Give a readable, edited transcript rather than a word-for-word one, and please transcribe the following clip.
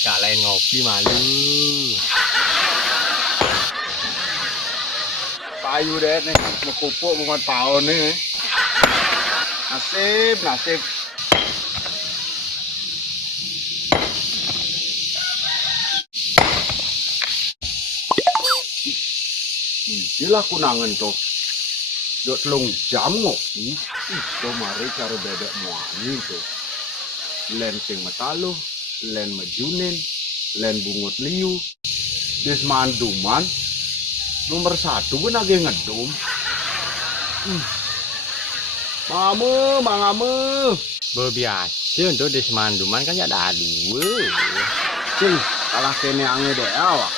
Gak lain ngopi malu. Payu deh nih, mau kupuk bukan paon nih. Nasib, nasib. Inilah kunangan tuh. Dok telung jam ngopi. Tuh mari cara bebek muani tuh. Len sing mataluh, len majunin, len bungut liu. Des manduman nomor 1 pun lagi ngedum. Mangame. Berbiasa untuk di Semanduman kan ada dua. Cing, kalah kene ange deh awak.